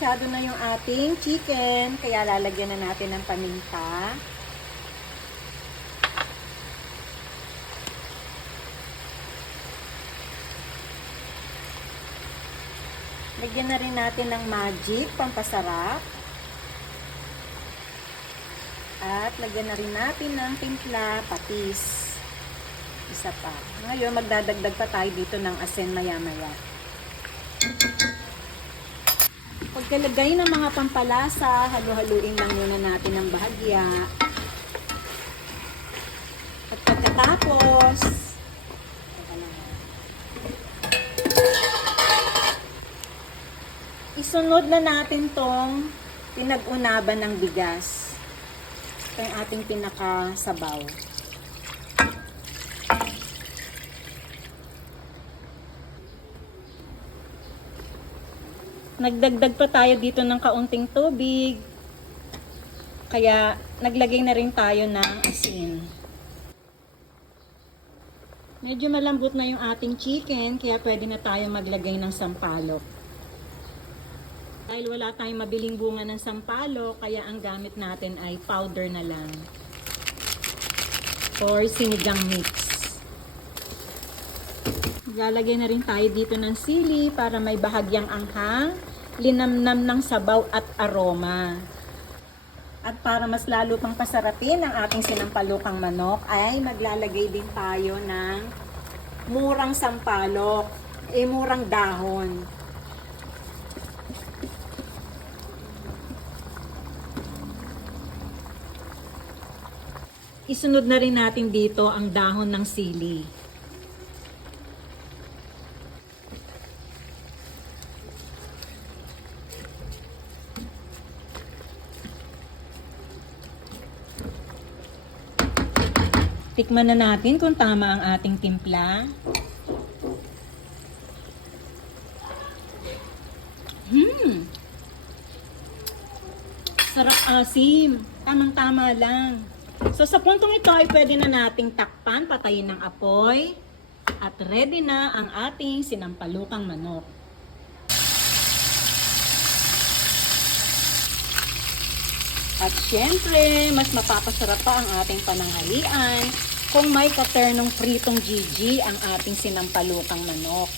Mechado na yung ating chicken, kaya lalagyan na natin ng paminta. Lagyan na rin natin ng magic, pampasarap. At lagyan na rin natin ng timpla, patis. Isa pa. Ngayon, magdadagdag pa tayo dito ng asin maya-maya. Pagkalagay ng mga pampalasa, halu-haluin lang muna natin ng bahagya. At pagkatapos, isunod na natin tong pinag-unaban ng bigas. Ito yung ating pinakasabaw. Nagdagdag pa tayo dito ng kaunting tubig. Kaya naglagay na rin tayo ng asin. Medyo malambot na yung ating chicken, kaya pwede na tayo maglagay ng sampalok. Dahil wala tayong mabiling bunga ng sampalok, kaya ang gamit natin ay powder na lang. Or sinigang mix. Lalagay na rin tayo dito ng sili para may bahagyang anghang, linamnam ng sabaw at aroma. At para mas lalo pang pasarapin ang ating sinampalukang manok, ay maglalagay din tayo ng murang sampalok, murang dahon. Isunod na rin natin dito ang dahon ng sili. Tikman na natin kung tama ang ating timpla. Sarap asim. Tamang-tama lang. So sa puntong ito ay pwede na nating takpan, patayin ng apoy. At ready na ang ating sinampalukang manok. At syempre, mas mapapasarap pa ang ating pananghalian kung may katernong pritong Gigi ang ating sinampalukang manok.